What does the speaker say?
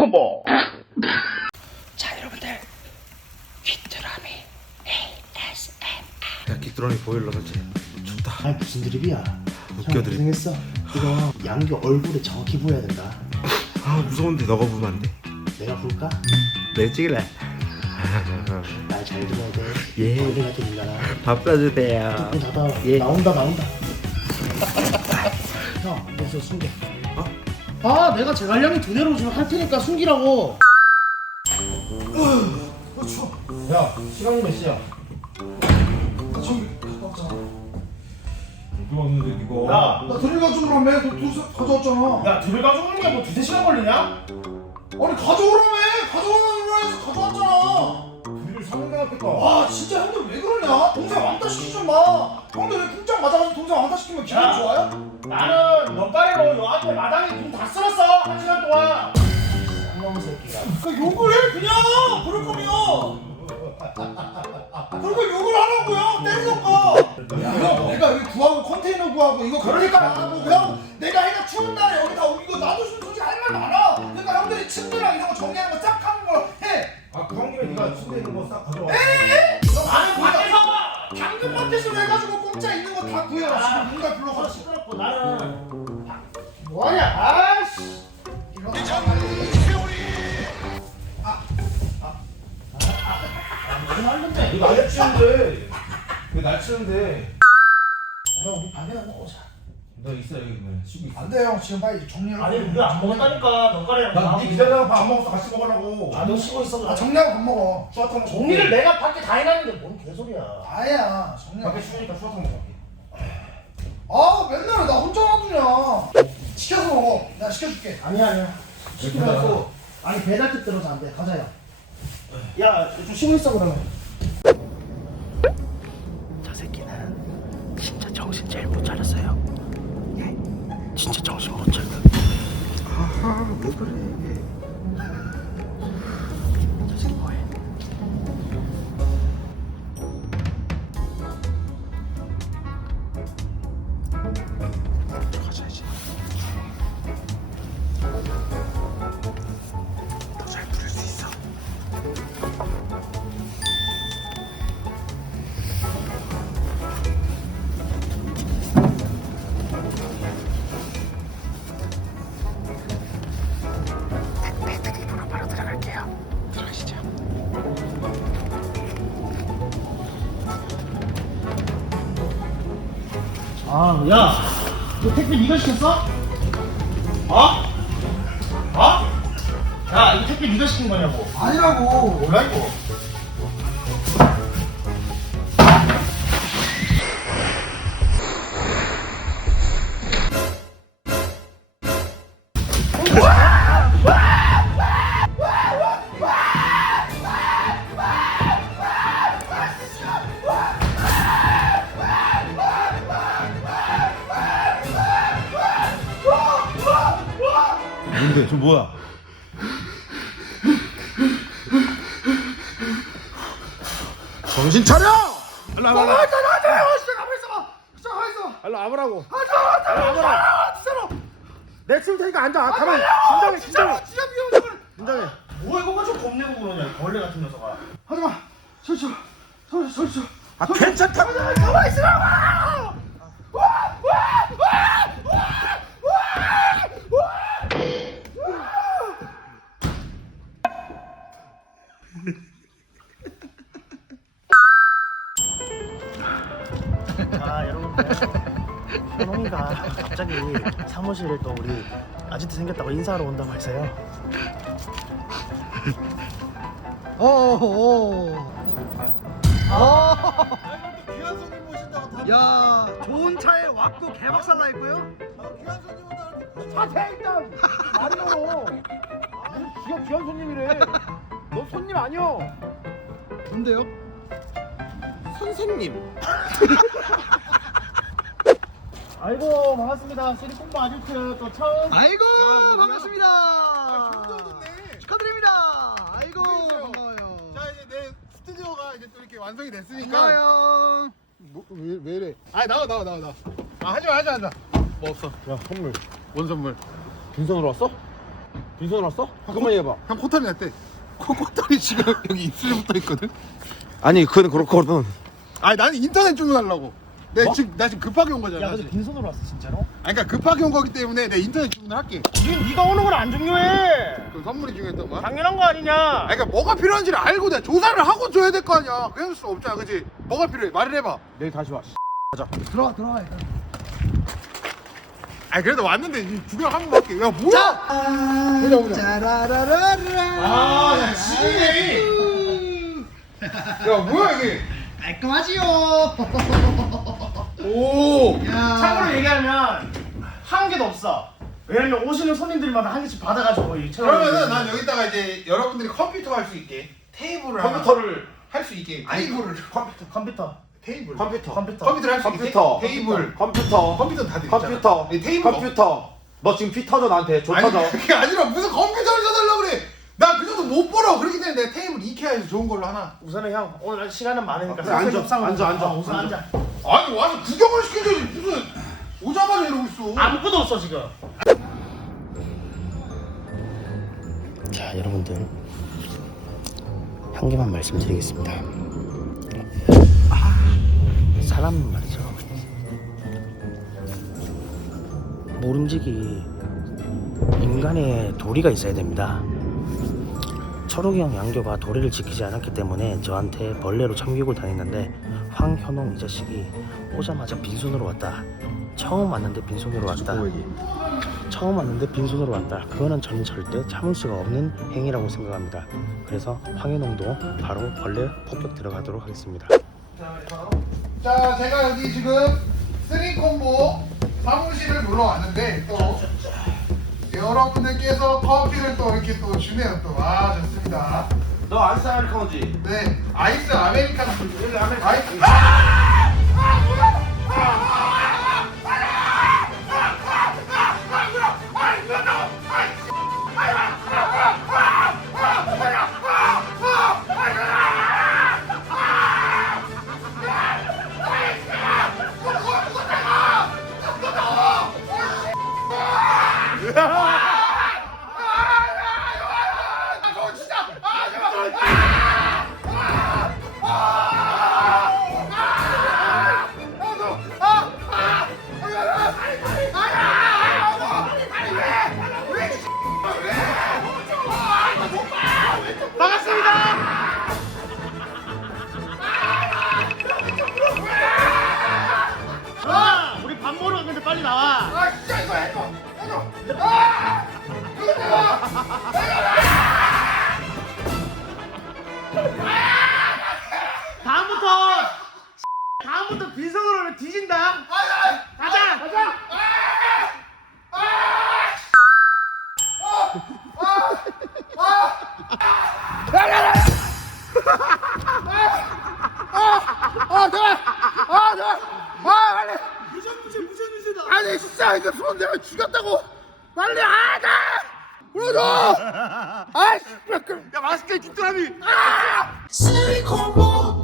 콤보. 자 여러분들. 귀뚜라미 ASMR 야 귀뚜라미 보일러 설치. 좋다. 아니 무슨 드립이야? 웃겨 드립. 고생했어. 이거 양교 얼굴에 정확히 보여야 된다. 아 무서운데 너가 보면 안 돼? 내가 볼까? 내가 찍을래. 말잘 들어야 돼. 예. 얼굴 같은 인간아. 밥 사주세요. 닫아. 예. 나온다 나온다. 형 여기서 숨겨. 어? 아 내가 제갈량이 두 대로 지금 할 테니까 숨기라고. 야 시간이 몇 시야? 누가 왔는데 이거 야, 나 드릴 가져오라며 너 두세 가져왔잖아. 야, 둘을 가져오는 게 뭐 두세 시간 걸리냐? 아니 가져오라며. 가져오라고 해서 가져왔잖아 낫겠다. 와 진짜 형들 왜 그러냐 동생 왕따 시키지 마 형들 왜 풍장 맞아가지고 동생 왕따 시키면 기분 야. 좋아요? 나는 너까리로 요 앞에 마당에 눈다 쓸었어 한 시간 동안. 놈 새끼가 그 욕을 해 그냥 그럴 거면 그러니까 욕을 하라고요 때리던가 형 내가 여기 구하고 컨테이너 구하고 이거 그러니까 안 하고 그냥 내가 해가 추운 날에 여기 침대 있는 거 싹 가져와. 나는 밖에서 당근 마켓으로 해가지고 공짜 있는 거 다 구해라. 지금 누가 불러가지고. 시끄럽고 나는 뭐하냐? 아씨. 무슨 말인데? 이거 날 치는데. 왜 날 치는데? 형 우리 밥이나 먹자 너 있어 여기 그러면. 쉬고 있어. 안돼 형. 지금 빨리 정리하고. 아니 우리 안 먹었다니까. 너까리랑 나네 기다려 밥안 먹어서 같이 먹으려고. 아너 쉬고 있어. 아 정리하고 밥 먹어. 수화탕 먹어 정리를 내가 밖에 다 해놨는데 뭔 개소리야. 아야 정리하고. 밖에 쉬우니까 수화탕 먹을게. 아 맨날 나 혼자 놔두냐. 시켜서 먹어. 내가 시켜줄게. 아니야 아니야. 시키면서 아니 배달집 들어서 안돼. 가자요 야좀 쉬고 있어 그러면. 저 새끼는 진짜 정신 제일 못 차렸어요. 예 진짜 정신 못 차려 아하 왜 그래 아, 야, 너 택배 네가 시켰어? 어? 어? 야, 이 택배 네가 시킨 거냐고? 아니라고 뭐야 이거? 저 뭐야? 정신 차려! 일로 와봐. 일로 일로 와보라고. 일로 와보라. 내 치울 테니까 앉아. 가만히. 진정해 진정해. 진짜 미워 진정해. 뭐 이거 가지고 겁내고 그러냐. 벌레 같은 녀석아. 하지마. 설치 설치 설치 아 괜찮다고 가만히 있으라고 아 여러분들 현홍이가 갑자기 사무실에 또 우리 아지트 생겼다고 인사하러 온다고 해서요. 어어 귀한 손님 모신다고 야 좋은 차에 왔고 개박살 나 있고요. 귀한 손님 온다고 사퇴 일단 말이요 기가 귀한 손님이래. 너 손님 아니여. 뭔데요? 선생님. 아이고 반갑습니다. 시리콤보 아지트 또 처음. 아이고 반갑습니다. 축하드립니다. 아이고 반가워요. 자 이제 내 스튜디오가 이제 또 이렇게 완성이 됐으니까. 반가워요. 뭐, 왜, 왜 이래? 아 나와 나와 나와 나와. 아 하지마 하지마 하지마. 뭐 없어? 야 선물. 뭔 선물? 빈손으로 왔어? 빈손 왔어? 잠깐만 해봐. 형 코털이 났대. 코, 코털이 지금 여기 입술에 붙어 있거든? 아니 그건 그렇거든 아니 나는 인터넷 주문 하려고. 내가 지금 나 지금 급하게 온 거잖아 야 근데 사실. 빈손으로 왔어 진짜로? 아니 그러니까 급하게 온 거기 때문에 내가 인터넷 주문을 할게. 지금 네가 오는 건 안 중요해. 그 선물이 중요했던 거야? 당연한 거 아니냐. 아니 그러니까 뭐가 필요한지를 알고 내가 조사를 하고 줘야 될 거 아니야. 그럴 수 없잖아 그치? 뭐가 필요해? 말을 해봐. 내일 다시 와. 들어와 들어와 일단 아니 그래도 왔는데 이 구경 한번 할게 야 뭐야? 보자 보자. 아야 지네 야 뭐야 이게 깔끔하지요. 오. 참고로 얘기하면 한 개도 없어. 왜냐면 오시는 손님들마다 한 개씩 받아가지고 이 그러면은 난 여기다가 이제 여러분들이 컴퓨터 할 수 있게 테이블을 컴퓨터를 할 수 있게 테이블을 컴퓨터 컴퓨터. 테이블 컴퓨터. 컴퓨터. 컴퓨터를 할수 있게 컴퓨터. 테이블. 컴퓨터. 컴퓨터 다들 컴퓨터. 이 테이블 컴퓨터. 너 지금 피 터져 나한테. 조 아니 터져. 그게 아니라 무슨 컴퓨터를 사달라고 그래 나 그 정도 못 벌어. 그렇기 때문에 내가 테이블 이케아에서 좋은 걸로 하나. 우선은 형 오늘 시간은 많으니까. 그래, 앉아, 협상으로 앉아, 앉아, 어, 우선 앉아. 아니 와서 구경을 시켜줘야지. 무슨 오자마자 이러고 있어. 아무것도 없어 지금. 자 여러분들. 한 개만 말씀드리겠습니다. 아, 사람 말이죠. 모름지기 인간의 도리가 있어야 됩니다 철욱이 형 양교가 도리를 지키지 않았기 때문에 저한테 벌레로 참교육을 다녔는데 황현홍 이 자식이 오자마자 빈손으로 왔다 처음 왔는데 빈손으로 왔다 처음 왔는데 빈손으로 왔다. 그거는 저는 절대 참을 수가 없는 행위라고 생각합니다. 그래서 황해농도 바로 벌레 폭격 들어가도록 하겠습니다. 자 제가 여기 지금 쓰리 콤보 사무실을 놀러 왔는데 또 여러분들께서 커피를 또 이렇게 또 주네요 또 아 좋습니다. 너 아이스 아메리카노지? 네 아이스 아메리카노 여기 아메리카노 아이스 아, 우리 다음부터 다음부터 빈손으로는 뒤진다. 가자. 가자 아 제발 아 제발 아 빨리 무전무새 무전무새다. 아니 진짜 이거 손 내가 죽였다고. 빨리 불러줘 아이씨 야 맛있게 죽더라니 쓰리 콤보